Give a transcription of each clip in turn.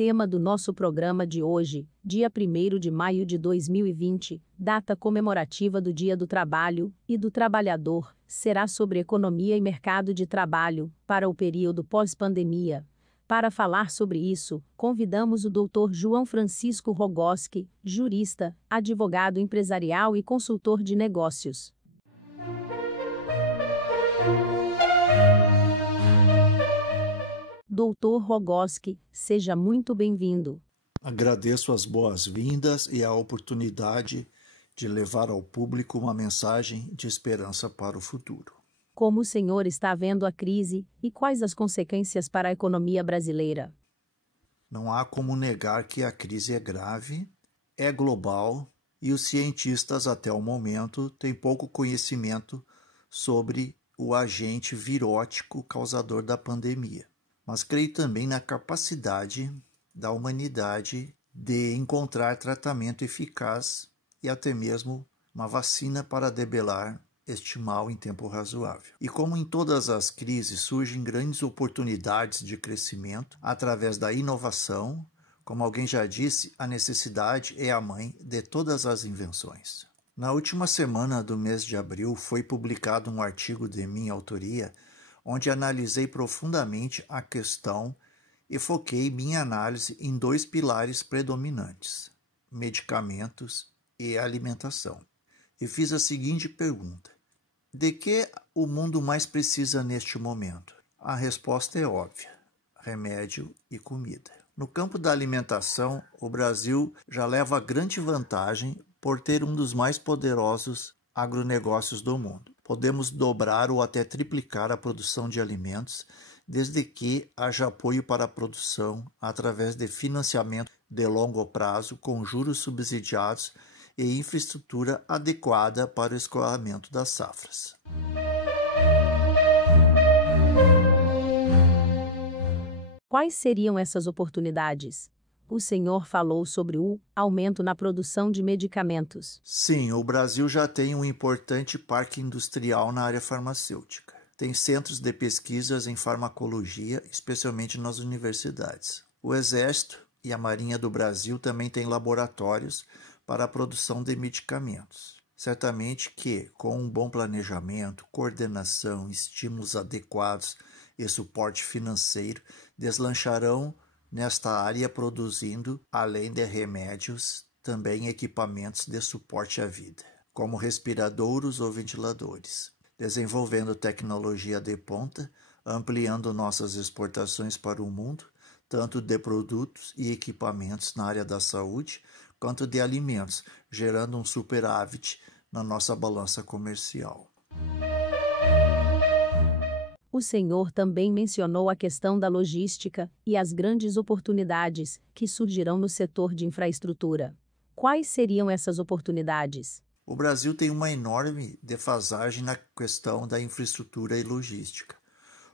tema do nosso programa de hoje, dia 1º de maio de 2020, data comemorativa do Dia do Trabalho e do Trabalhador, será sobre economia e mercado de trabalho, para o período pós-pandemia. Para falar sobre isso, convidamos o Dr. João Francisco Rogoski, jurista, advogado empresarial e consultor de negócios. Dr. Rogoski, seja muito bem-vindo. Agradeço as boas-vindas e a oportunidade de levar ao público uma mensagem de esperança para o futuro. Como o senhor está vendo a crise e quais as consequências para a economia brasileira? Não há como negar que a crise é grave, é global e os cientistas até o momento têm pouco conhecimento sobre o agente virótico causador da pandemia. Mas creio também na capacidade da humanidade de encontrar tratamento eficaz e até mesmo uma vacina para debelar este mal em tempo razoável. E como em todas as crises surgem grandes oportunidades de crescimento através da inovação, como alguém já disse, a necessidade é a mãe de todas as invenções. Na última semana do mês de abril foi publicado um artigo de minha autoria onde analisei profundamente a questão e foquei minha análise em dois pilares predominantes: medicamentos e alimentação. E fiz a seguinte pergunta: de que o mundo mais precisa neste momento? A resposta é óbvia: remédio e comida. No campo da alimentação, o Brasil já leva grande vantagem por ter um dos mais poderosos agronegócios do mundo. Podemos dobrar ou até triplicar a produção de alimentos, desde que haja apoio para a produção através de financiamento de longo prazo com juros subsidiados e infraestrutura adequada para o escoamento das safras. Quais seriam essas oportunidades? O senhor falou sobre o aumento na produção de medicamentos. Sim, o Brasil já tem um importante parque industrial na área farmacêutica. Tem centros de pesquisas em farmacologia, especialmente nas universidades. O Exército e a Marinha do Brasil também têm laboratórios para a produção de medicamentos. Certamente que, com um bom planejamento, coordenação, estímulos adequados e suporte financeiro, deslancharão nesta área produzindo, além de remédios, também equipamentos de suporte à vida, como respiradouros ou ventiladores, desenvolvendo tecnologia de ponta, ampliando nossas exportações para o mundo, tanto de produtos e equipamentos na área da saúde, quanto de alimentos, gerando um superávit na nossa balança comercial. O senhor também mencionou a questão da logística e as grandes oportunidades que surgirão no setor de infraestrutura. Quais seriam essas oportunidades? O Brasil tem uma enorme defasagem na questão da infraestrutura e logística.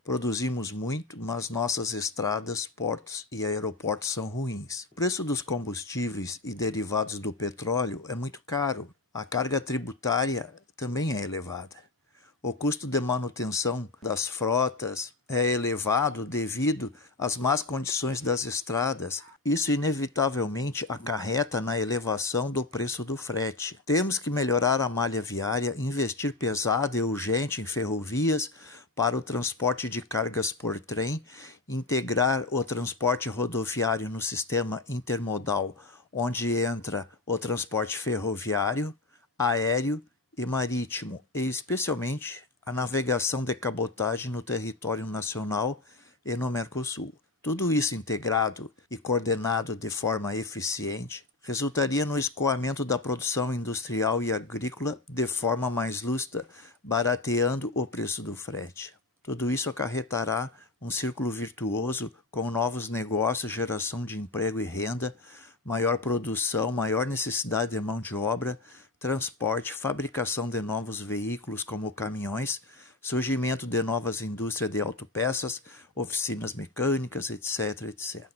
Produzimos muito, mas nossas estradas, portos e aeroportos são ruins. O preço dos combustíveis e derivados do petróleo é muito caro. A carga tributária também é elevada. O custo de manutenção das frotas é elevado devido às más condições das estradas. Isso inevitavelmente acarreta na elevação do preço do frete. Temos que melhorar a malha viária, investir pesado e urgente em ferrovias para o transporte de cargas por trem, integrar o transporte rodoviário no sistema intermodal, onde entra o transporte ferroviário, aéreo e marítimo, e especialmente a navegação de cabotagem no território nacional e no Mercosul. Tudo isso integrado e coordenado de forma eficiente resultaria no escoamento da produção industrial e agrícola de forma mais justa, barateando o preço do frete. Tudo isso acarretará um círculo virtuoso com novos negócios, geração de emprego e renda, maior produção, maior necessidade de mão de obra, transporte, fabricação de novos veículos como caminhões, surgimento de novas indústrias de autopeças, oficinas mecânicas, etc, etc.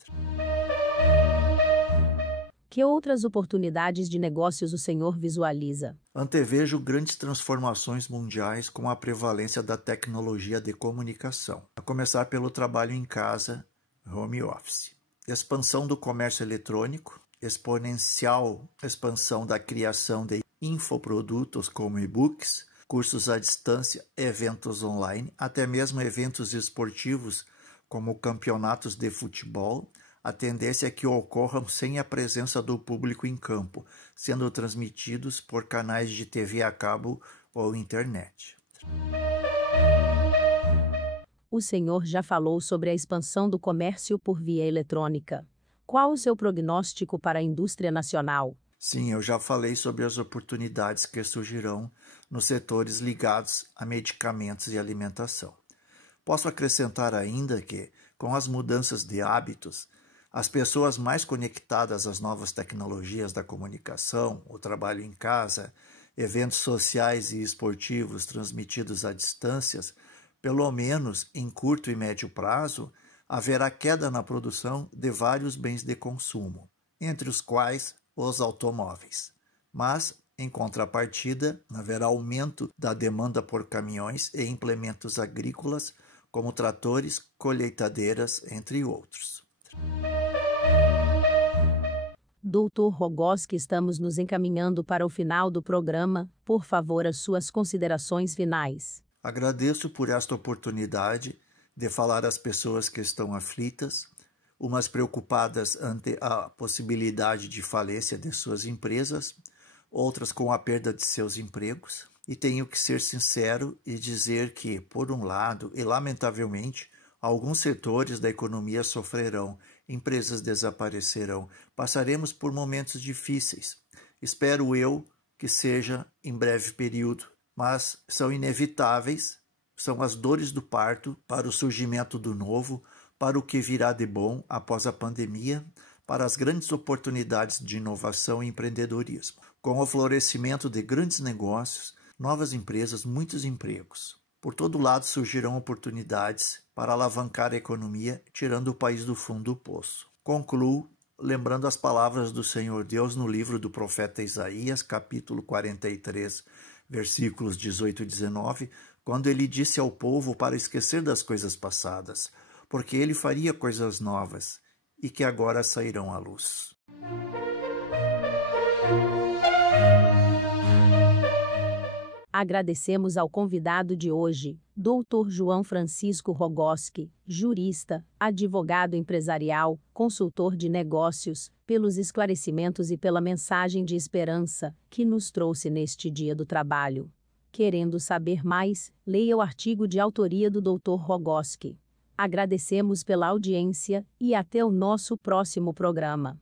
Que outras oportunidades de negócios o senhor visualiza? Antevejo grandes transformações mundiais com a prevalência da tecnologia de comunicação, a começar pelo trabalho em casa, home office. expansão do comércio eletrônico, exponencial expansão da criação de infoprodutos como e-books, cursos à distância, eventos online, até mesmo eventos esportivos como campeonatos de futebol. A tendência é que ocorram sem a presença do público em campo, sendo transmitidos por canais de TV a cabo ou internet. O senhor já falou sobre a expansão do comércio por via eletrônica. Qual o seu prognóstico para a indústria nacional? Sim, eu já falei sobre as oportunidades que surgirão nos setores ligados a medicamentos e alimentação. Posso acrescentar ainda que, com as mudanças de hábitos, as pessoas mais conectadas às novas tecnologias da comunicação, o trabalho em casa, eventos sociais e esportivos transmitidos à distâncias, pelo menos em curto e médio prazo, haverá queda na produção de vários bens de consumo, entre os quais os automóveis. Mas, em contrapartida, haverá aumento da demanda por caminhões e implementos agrícolas, como tratores, colheitadeiras, entre outros. Dr. Rogoski, estamos nos encaminhando para o final do programa. Por favor, as suas considerações finais. Agradeço por esta oportunidade de falar às pessoas que estão aflitas, umas preocupadas ante a possibilidade de falência de suas empresas, outras com a perda de seus empregos. E tenho que ser sincero e dizer que, por um lado, e lamentavelmente, alguns setores da economia sofrerão, empresas desaparecerão, passaremos por momentos difíceis. Espero eu que seja em breve período, mas são inevitáveis, são as dores do parto para o surgimento do novo, para o que virá de bom após a pandemia, para as grandes oportunidades de inovação e empreendedorismo. Com o florescimento de grandes negócios, novas empresas, muitos empregos. Por todo lado surgirão oportunidades para alavancar a economia, tirando o país do fundo do poço. Concluo lembrando as palavras do Senhor Deus no livro do profeta Isaías, capítulo 43, versículos 18 e 19, quando ele disse ao povo para esquecer das coisas passadas, porque ele faria coisas novas e que agora sairão à luz. Agradecemos ao convidado de hoje, Dr. João Francisco Rogoski, jurista, advogado empresarial, consultor de negócios, pelos esclarecimentos e pela mensagem de esperança que nos trouxe neste Dia do Trabalho. Querendo saber mais, leia o artigo de autoria do Dr. Rogoski. Agradecemos pela audiência e até o nosso próximo programa.